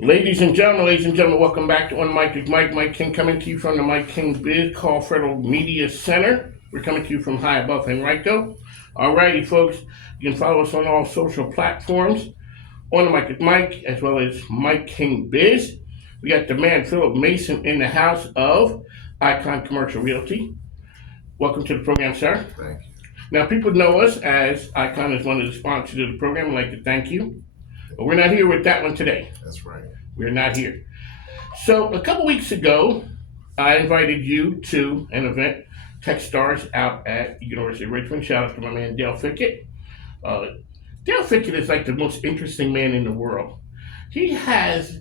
Ladies and gentlemen, welcome back to On Mike with Mike. Mike King coming to you from the Mike King Biz Call Federal Media Center. We're coming to you from high above Henrico. Alrighty, folks, you can follow us on all social platforms on the Mike with Mike, as well as Mike King Biz. We got the man Philip Mason in the house of Icon Commercial Realty. Welcome to the program, sir. Thank you. Now, people know us as Icon is one of the sponsors of the program. I'd like to thank you. But we're not here with that one today. That's right. We're not here. So a couple weeks ago, I invited you to an event, Techstars, out at University of Richmond. Shout out to my man Dale Fickett. Uh, Dale Fickett is like the most interesting man in the world. He has,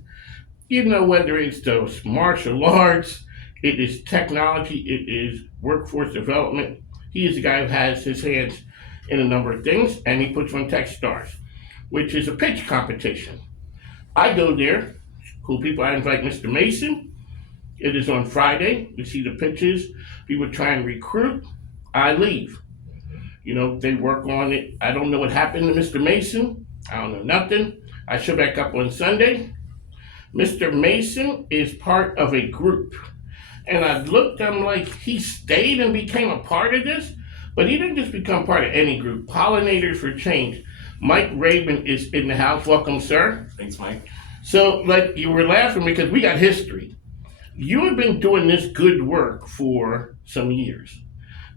whether it's those martial arts, it is technology, it is workforce development. He is a guy who has his hands in a number of things, and he puts on Techstars, which is a pitch competition. I go there. Cool people. I invite Mr. Mason. It is on Friday. We see the pitches. People try and recruit. I leave. They work on it. I don't know what happened to Mr. Mason. I don't know nothing. I show back up on Sunday. Mr. Mason is part of a group. And I looked at him like he stayed and became a part of this, but he didn't just become part of any group. Pollinators for Change. Mike Raven is in the house. Welcome, sir. Thanks, Mike. So, like, you were laughing because we got history. You have been doing this good work for some years.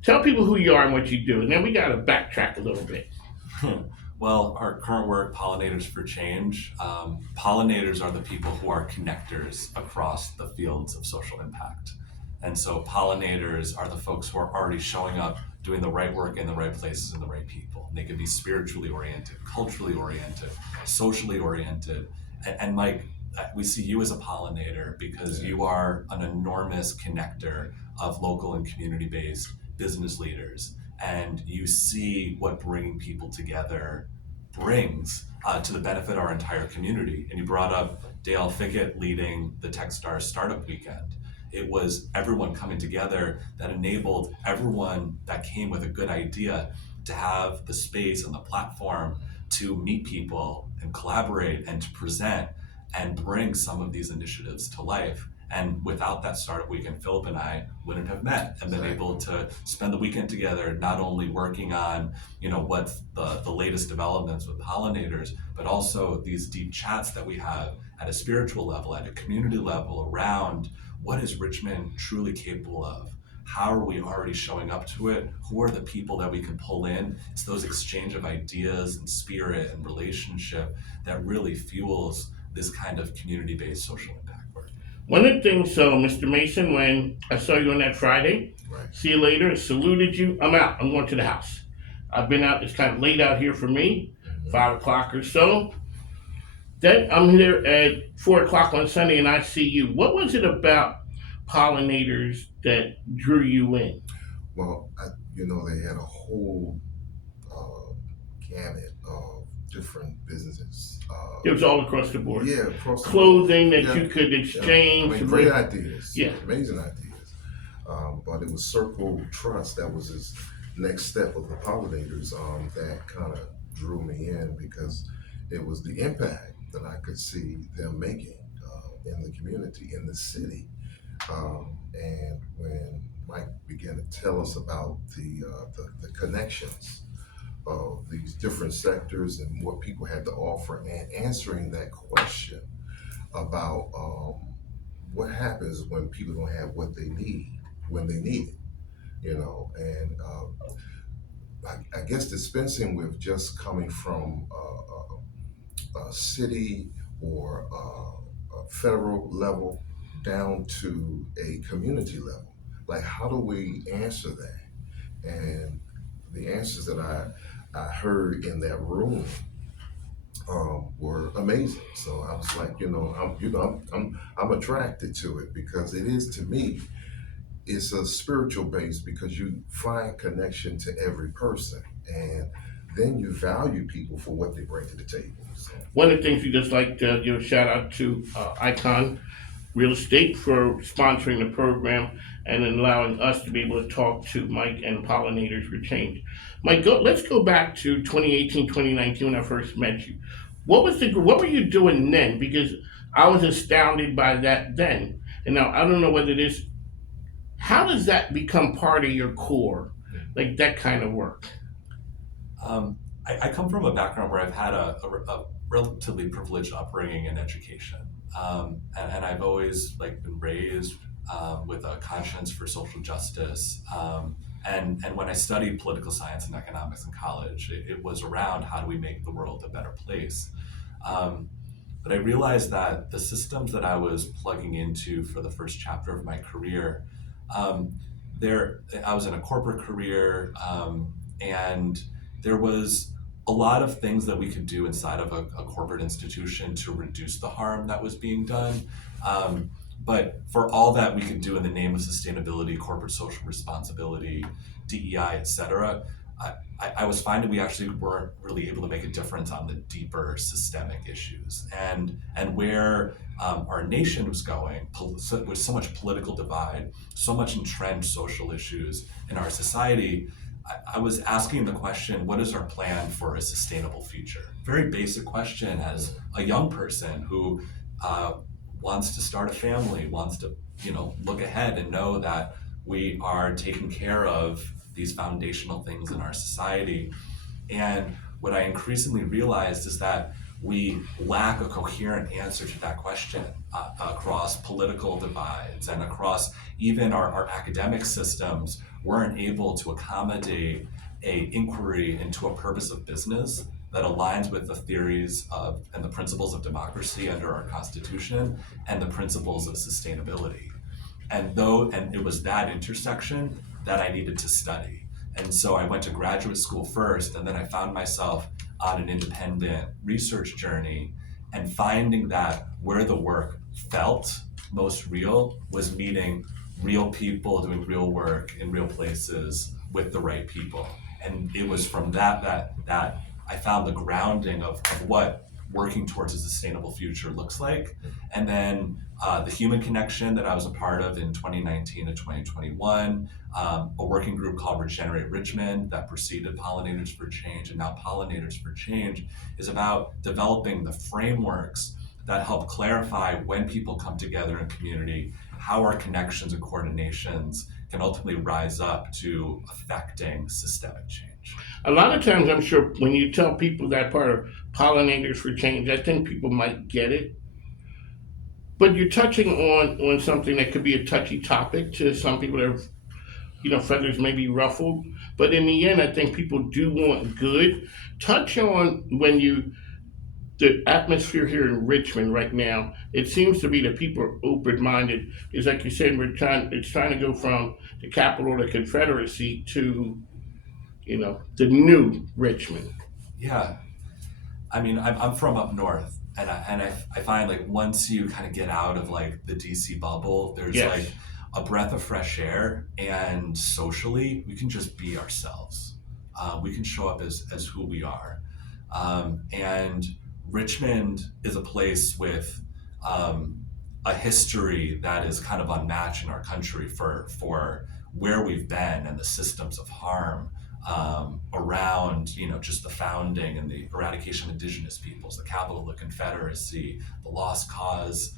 Tell people who you are and what you do, and then we got to backtrack a little bit. Well, our current work, Pollinators for Change, pollinators are the people who are connectors across the fields of social impact. And so pollinators are the folks who are already showing up, doing the right work in the right places and the right people. And they can be spiritually oriented, culturally oriented, socially oriented. And Mike, we see you as a pollinator because you are an enormous connector of local and community-based business leaders. And you see what bringing people together brings to the benefit of our entire community. And you brought up Dale Fickett leading the Techstars Startup Weekend. It was everyone coming together that enabled everyone that came with a good idea to have the space and the platform to meet people and collaborate and to present and bring some of these initiatives to life. And without that startup weekend, Philip and I wouldn't have met and been able to spend the weekend together, not only working on, what the latest developments with pollinators, but also these deep chats that we have at a spiritual level, at a community level around what is Richmond truly capable of? How are we already showing up to it? Who are the people that we can pull in? It's those exchange of ideas and spirit and relationship that really fuels this kind of community-based social impact work. One of the things, so Mr. Mason, when I saw you on that Friday, Right. see you later, saluted you, I'm out. I'm going to the house. I've been out, it's kind of late out here for me, 5 o'clock or so. Then I'm here at 4 o'clock on Sunday and I see you. What was it about pollinators that drew you in? Well, they had a whole uh, gamut of different businesses. It was all across the board. Yeah, across the board. Clothing that Yeah, you could yeah. I exchange. mean, great ideas. Yeah. Amazing ideas. But it was Circle Trust that was his next step of the pollinators that kind of drew me in because it was the impact that I could see them making in the community, in the city. And when Mike began to tell us about the connections of these different sectors and what people had to offer, and answering that question about what happens when people don't have what they need when they need it, and I guess dispensing with just coming from a city or a federal level down to a community level. Like, how do we answer that? And the answers that I heard in that room were amazing. So I was like, I'm attracted to it because it is, to me, it's a spiritual base because you find connection to every person, and then you value people for what they bring to the table. So, One of the things we just like to give a shout out to Icon Real Estate for sponsoring the program and allowing us to be able to talk to Mike and Pollinators for Change. Mike, let's go back to 2018, 2019 when I first met you. What were you doing then? Because I was astounded by that then. And now I don't know whether this, how does that become part of your core? Like that kind of work? I come from a background where I've had a relatively privileged upbringing and education, and I've always like been raised with a conscience for social justice. And when I studied political science and economics in college, it was around how do we make the world a better place. Um, but I realized that the systems that I was plugging into for the first chapter of my career, um, I was in a corporate career, and there was a lot of things that we could do inside of a corporate institution to reduce the harm that was being done. Um, but for all that we could do in the name of sustainability, corporate social responsibility, DEI, et cetera, I was finding we actually weren't really able to make a difference on the deeper systemic issues. And where our nation was going, with so much political divide, so much entrenched social issues in our society, I was asking the question, what is our plan for a sustainable future? Very basic question as a young person who uh, wants to start a family, wants to, look ahead and know that we are taking care of these foundational things in our society. And what I increasingly realized is that we lack a coherent answer to that question across political divides and across even our academic systems weren't able to accommodate a inquiry into a purpose of business that aligns with the theories of and the principles of democracy under our Constitution and the principles of sustainability. And it was that intersection that I needed to study. And so I went to graduate school first, and then I found myself on an independent research journey and finding that where the work felt most real was meeting real people doing real work in real places with the right people. And it was from that I found the grounding of what working towards a sustainable future looks like. And then the human connection that I was a part of in 2019 to 2021, a working group called Regenerate Richmond that preceded Pollinators for Change, and now Pollinators for Change is about developing the frameworks that help clarify when people come together in community, how our connections and coordinations can ultimately rise up to affecting systemic change. A lot of times, I'm sure when you tell people that part of pollinators for change, I think people might get it. But you're touching on something that could be a touchy topic to some people that are, feathers may be ruffled. But in the end, I think people do want good. Touch on the atmosphere here in Richmond right now. It seems to be that people are open minded. It's like you said, it's trying to go from the capital of the Confederacy to, the new Richmond. Yeah, I mean, I'm from up north, and I find like once you kind of get out of like the DC bubble, there's Yes. like a breath of fresh air, and socially, we can just be ourselves. We can show up as who we are. And Richmond is a place with a history that is kind of unmatched in our country for where we've been and the systems of harm around just the founding and the eradication of indigenous peoples, the capital of the Confederacy, the Lost Cause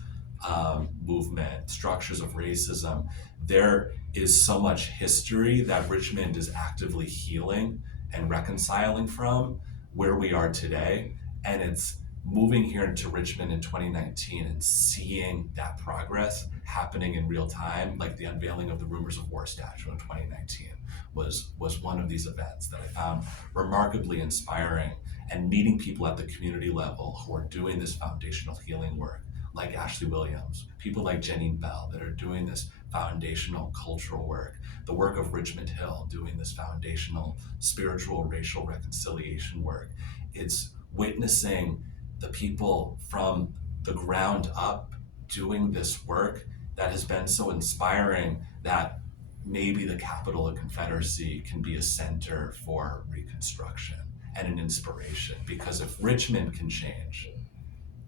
movement, structures of racism. There is so much history that Richmond is actively healing and reconciling from where we are today. And it's moving here into Richmond in 2019 and seeing that progress happening in real time, like the unveiling of the Rumors of War statue in 2019 was one of these events that I found remarkably inspiring, and meeting people at the community level who are doing this foundational healing work, like Ashley Williams, people like Janine Bell that are doing this foundational cultural work, the work of Richmond Hill doing this foundational spiritual racial reconciliation work. It's witnessing the people from the ground up doing this work that has been so inspiring that maybe the capital of Confederacy can be a center for reconstruction and an inspiration. Because if Richmond can change,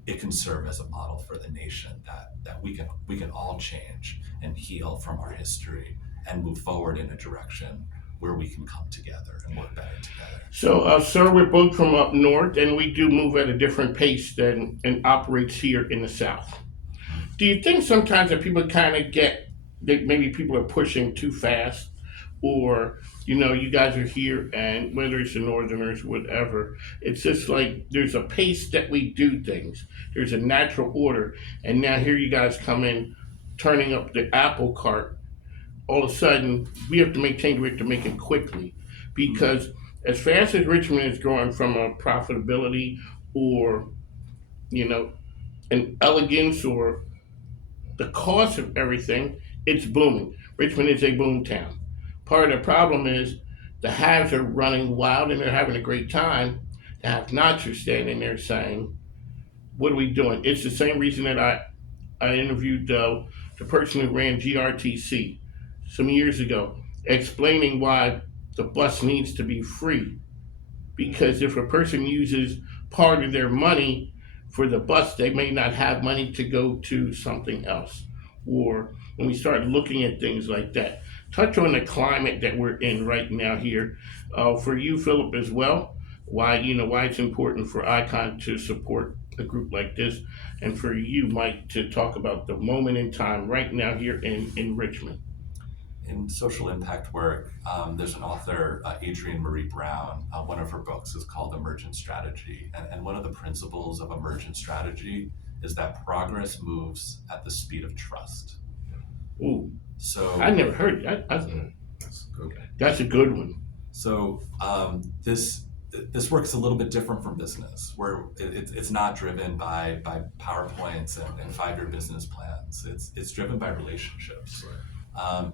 it can serve as a model for the nation that we can all change and heal from our history and move forward in a direction where we can come together and work better together. So, sir, we're both from up north, and we do move at a different pace than and operates here in the south. Do you think sometimes that people kind of get that maybe people are pushing too fast, or you guys are here, and whether it's the Northerners, whatever, it's just like there's a pace that we do things. There's a natural order, and now here you guys come in, turning up the apple cart. All of a sudden, we have to make change. We have to make it quickly, because as fast as Richmond is growing from a profitability or you know an elegance or the cost of everything, it's booming. Richmond is a boom town. Part of the problem is the haves are running wild and they're having a great time. The have nots are standing there saying, what are we doing? It's the same reason that I interviewed the person who ran GRTC some years ago, explaining why the bus needs to be free. Because if a person uses part of their money for the bus, they may not have money to go to something else. Or when we start looking at things like that, touch on the climate that we're in right now here. For you, Philip, as well, why it's important for Icon to support a group like this, and for you, Mike, to talk about the moment in time right now here in Richmond. In social impact work, there's an author, Adrienne Marie Brown. One of her books is called Emergent Strategy. And one of the principles of emergent strategy is that progress moves at the speed of trust. Ooh, So, I never heard that. That's good. That's a good one. so this works a little bit different from business, where it's not driven by PowerPoints and 5-year business plans. It's driven by relationships.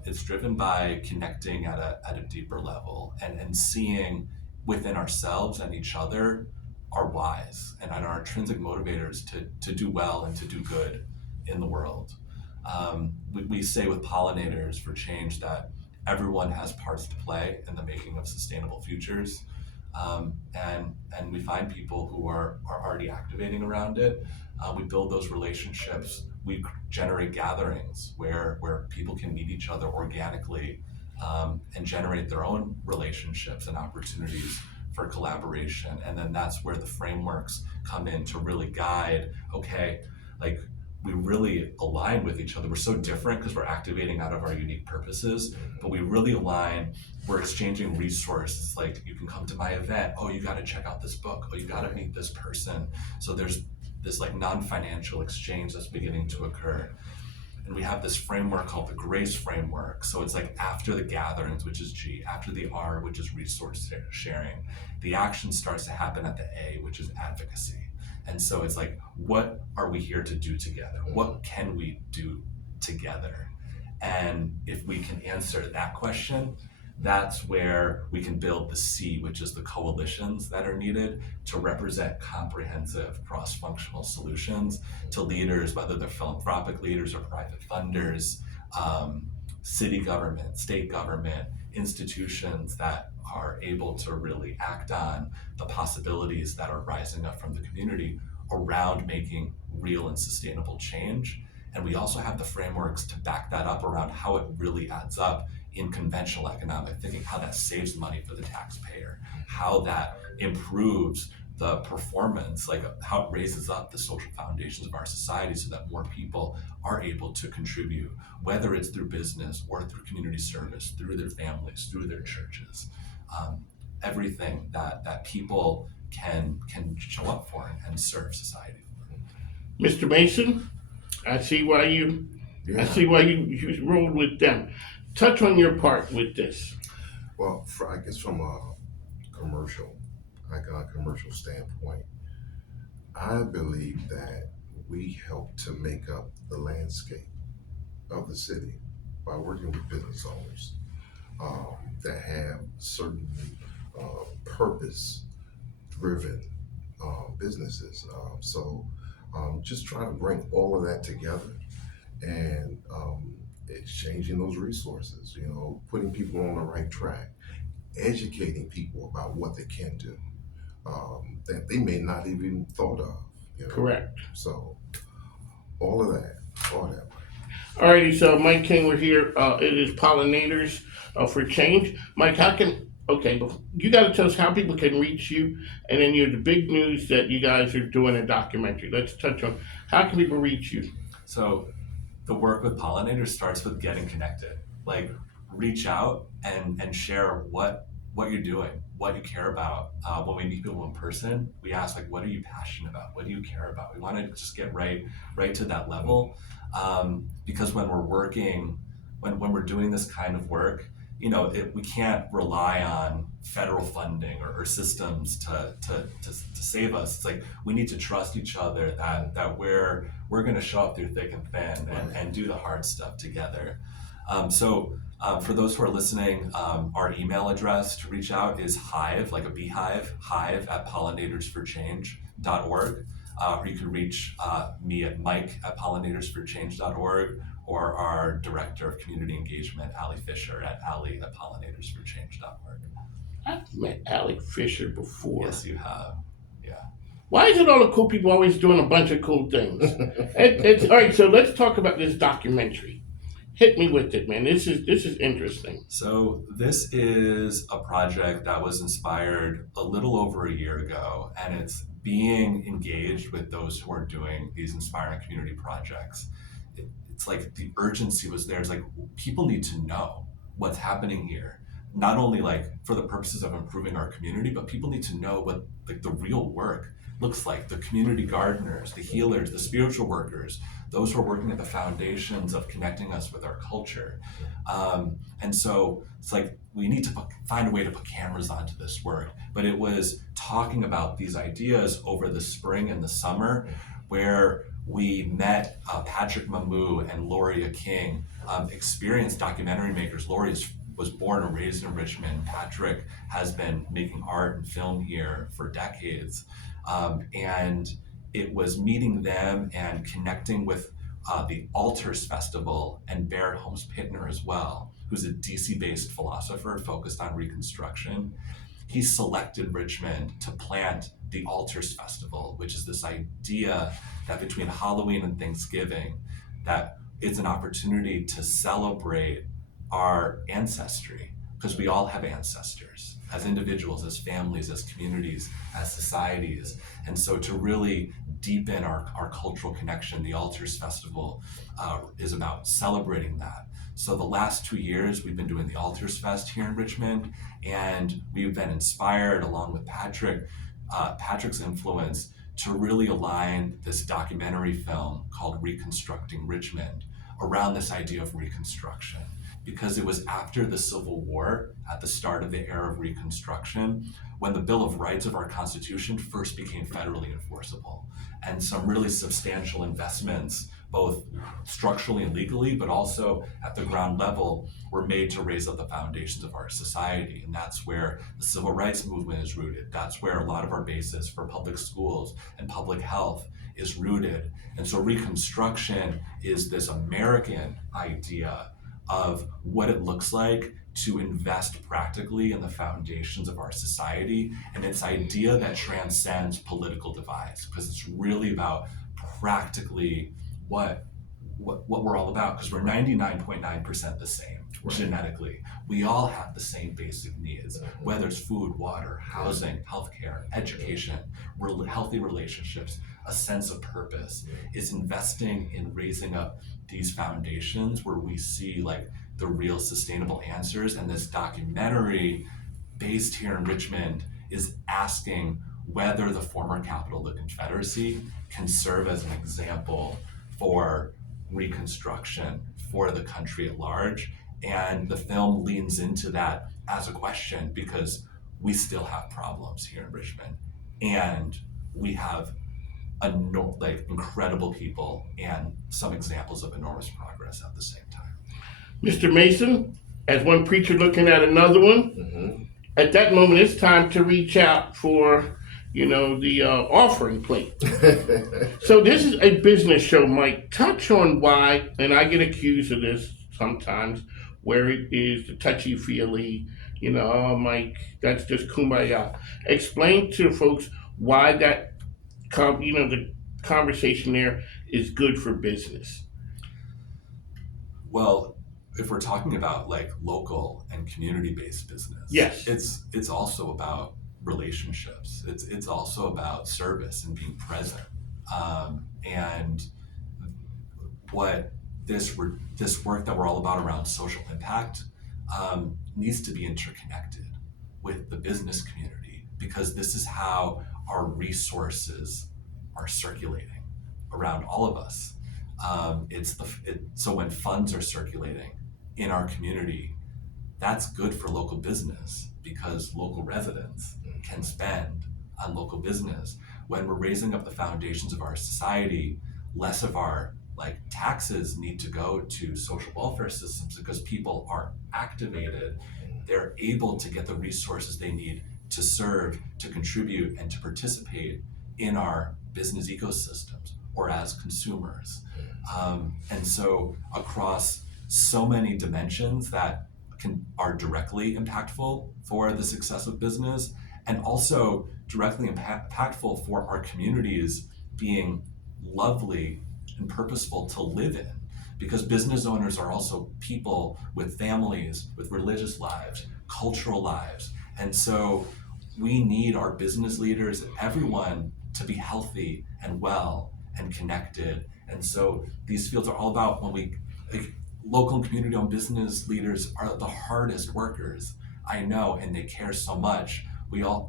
It's driven by connecting at a deeper level and seeing within ourselves and each other our whys and our intrinsic motivators to do well and to do good in the world. We say with pollinators for change that everyone has parts to play in the making of sustainable futures. And we find people who are already activating around it. We build those relationships. We generate gatherings where people can meet each other organically, and generate their own relationships and opportunities for collaboration. And then that's where the frameworks come in to really guide, okay, like we really align with each other. We're so different because we're activating out of our unique purposes, but we really align. We're exchanging resources. Like, you can come to my event. Oh, you got to check out this book. Oh, you got to meet this person. So there's this like non-financial exchange that's beginning to occur. And we have this framework called the GRACE framework. So it's like after the gatherings, which is G, after the R, which is resource sharing, the action starts to happen at the A, which is advocacy. And so it's like, what are we here to do together? What can we do together? And if we can answer that question, that's where we can build the C, which is the coalitions that are needed to represent comprehensive cross-functional solutions to leaders, whether they're philanthropic leaders or private funders, city government, state government, institutions that are able to really act on the possibilities that are rising up from the community around making real and sustainable change. And we also have the frameworks to back that up around how it really adds up in conventional economic thinking, how that saves money for the taxpayer, how that improves the performance, like how it raises up the social foundations of our society so that more people are able to contribute, whether it's through business or through community service, through their families, through their churches. Everything that people can show up for and serve society for. Mr. Mason, I see why you I see why you rolled with them. Touch on your part with this. Well, I guess from a commercial, Icon commercial standpoint, I believe that we help to make up the landscape of the city by working with business owners that have certain purpose-driven businesses. Just trying to bring all of that together and exchanging those resources, putting people on the right track, educating people about what they can do that they may not even thought of. Correct. So all of that, all that. Alrighty, so Mike King, we're here. It is Pollinators. for change. Mike, how can okay? You got to tell us how people can reach you, and then you're the big news that you guys are doing a documentary. Let's touch on how can people reach you. So the work with pollinators starts with getting connected. Like reach out and share what you're doing, what you care about. When we meet people in person, we ask like, what are you passionate about? What do you care about? We want to just get right to that level, because when we're working, when we're doing this kind of work, we can't rely on federal funding or systems to save us. It's like we need to trust each other that we're going to show up through thick and thin and do the hard stuff together. For those who are listening, our email address to reach out is hive, like a beehive, hive at pollinatorsforchange.org. Or you can reach me at Mike at pollinatorsforchange.org, or our Director of Community Engagement, Allie Fisher, at Allie at pollinatorsforchange.org. I've met Alec Fisher before. Yes, you have. Yeah. Why is it all the cool people always doing a bunch of cool things? It's all right. So let's talk about this documentary. Hit me with it, man. This is interesting. So this is a project that was inspired a little over a year ago, and it's being engaged with those who are doing these inspiring community projects. It's like the urgency was there. It's like people need to know what's happening here, not only like for the purposes of improving our community, but people need to know what like the real work looks like. The community gardeners, the healers, the spiritual workers, those who are working at the foundations of connecting us with our culture. And so it's like we need to find a way to put cameras onto this work. But it was talking about these ideas over the spring and the summer, where we met Patrick Mamou and Loria King, experienced documentary makers. Loria was born and raised in Richmond. Patrick has been making art and film here for decades. And it was meeting them and connecting with the Altars Festival and Barrett Holmes Pittner as well, who's a DC-based philosopher focused on Reconstruction. He selected Richmond to plant the Altars Festival, which is this idea that between Halloween and Thanksgiving, that it's an opportunity to celebrate our ancestry, because we all have ancestors as individuals, as families, as communities, as societies. And so to really deepen our cultural connection, the Altars Festival is about celebrating that. So the last 2 years, we've been doing the Altars Fest here in Richmond, and we've been inspired, along with Patrick's influence, to really align this documentary film called Reconstructing Richmond around this idea of Reconstruction. Because it was after the Civil War, at the start of the era of Reconstruction, when the Bill of Rights of our Constitution first became federally enforceable. And some really substantial investments, both structurally and legally, but also at the ground level, were made to raise up the foundations of our society. And that's where the civil rights movement is rooted. That's where a lot of our basis for public schools and public health is rooted. And so Reconstruction is this American idea of what it looks like to invest practically in the foundations of our society, and it's idea that transcends political divides, because it's really about practically what we're all about, because we're 99.9% the same. Right. Genetically. We all have the same basic needs, whether it's food, water, housing, healthcare, education, healthy relationships, a sense of purpose. It's investing in raising up these foundations where we see like the real sustainable answers. And this documentary based here in Richmond is asking whether the former capital of the Confederacy can serve as an example for Reconstruction for the country at large. And the film leans into that as a question, because we still have problems here in Richmond, and we have incredible people and some examples of enormous progress at the same time. Mr. Mason, as one preacher looking at another one, at that moment it's time to reach out for the offering plate. So this is a business show, Mike. Touch on why, and I get accused of this sometimes, where it is the touchy-feely, oh, Mike, that's just kumbaya. Explain to folks why that, the conversation there is good for business. Well, if we're talking about like local and community-based business, Yes. it's also about relationships. It's also about service and being present. And what this work that we're all about around social impact needs to be interconnected with the business community, because this is how our resources are circulating around all of us. So when funds are circulating in our community, that's good for local business because local residents can spend on local business. When we're raising up the foundations of our society, less of our like taxes need to go to social welfare systems because people are activated. They're able to get the resources they need to serve, to contribute, and to participate in our business ecosystems or as consumers. And so across so many dimensions that are directly impactful for the success of business, and also directly impactful for our communities being lovely and purposeful to live in, because business owners are also people with families, with religious lives, cultural lives. And so we need our business leaders, everyone, to be healthy and well and connected. And so these fields are all about local and community owned business leaders are the hardest workers I know, and they care so much.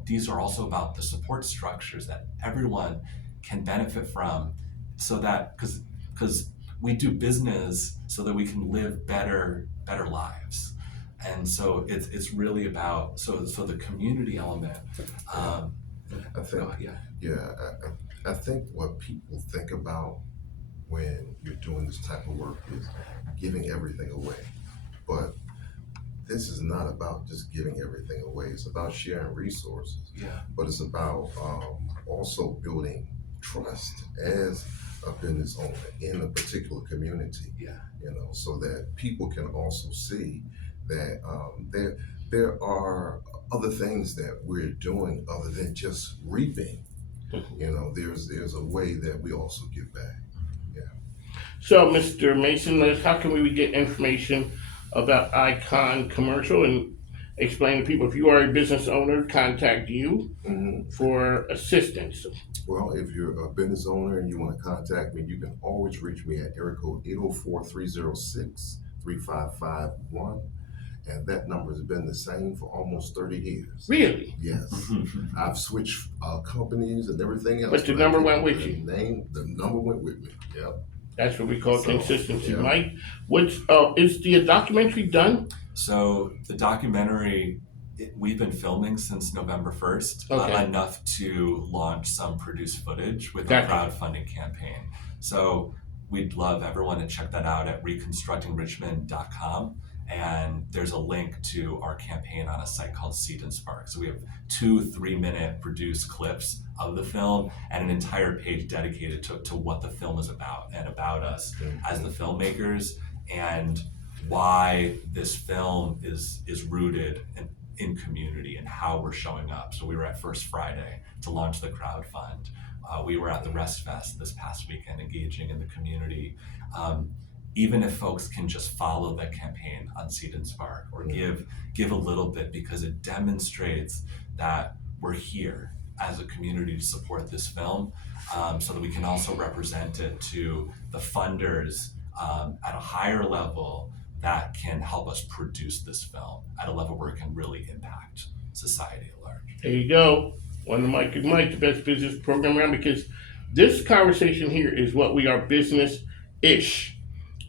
These are also about the support structures that everyone can benefit from, so that because we do business so that we can live better lives. And so it's really about so the community element. I think, I think what people think about when you're doing this type of work is giving everything away. But this is not about just giving everything away. It's about sharing resources. Yeah. But it's about also building trust as a business owner in a particular community. Yeah. So that people can also see that there are other things that we're doing other than just reaping. There's a way that we also give back. So, Mr. Mason, how can we get information about Icon Commercial and explain to people, if you are a business owner, contact you for assistance? Well, if you're a business owner and you want to contact me, you can always reach me at area code 804-306-3551. And that number has been the same for almost 30 years. Really? Yes. I've switched companies and everything else. But the number went with you. The number went with me. Yep. That's what we call consistency, yeah. Mike. Is the documentary done? So the documentary, we've been filming since November 1st, Okay. Enough to launch some produced footage with Gotcha. a crowdfunding campaign. So we'd love everyone to check that out at reconstructingrichmond.com. And there's a link to our campaign on a site called Seed and Spark. So we have 2 3-minute produced clips of the film and an entire page dedicated to what the film is about and about us as the filmmakers, and why this film is rooted in community and how we're showing up. So we were at First Friday to launch the crowd fund. We were at the Rest Fest this past weekend engaging in the community. Even if folks can just follow that campaign on Seed and Spark or give a little bit, because it demonstrates that we're here as a community to support this film, so that we can also represent it to the funders at a higher level that can help us produce this film at a level where it can really impact society at large. There you go. On the Mike and Mike, the best business program around, because this conversation here is what we are, business-ish.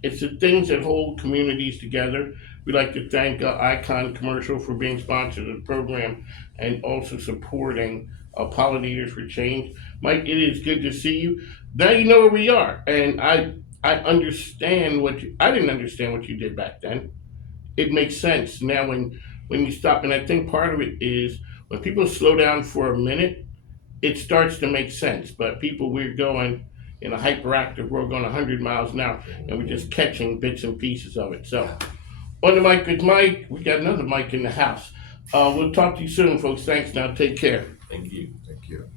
It's the things that hold communities together. We'd like to thank Icon Commercial for being sponsor of the program and also supporting Pollinators for Change. Mike, it is good to see you. Now you know where we are, and I understand I didn't understand what you did back then. It makes sense now when you stop, and I think part of it is when people slow down for a minute, it starts to make sense. But we're going in a hyperactive world, going 100 miles an hour, and we're just catching bits and pieces of it. So, on the mic with Mike, we got another Mike in the house. We'll talk to you soon, folks. Thanks now. Take care. Thank you. Thank you.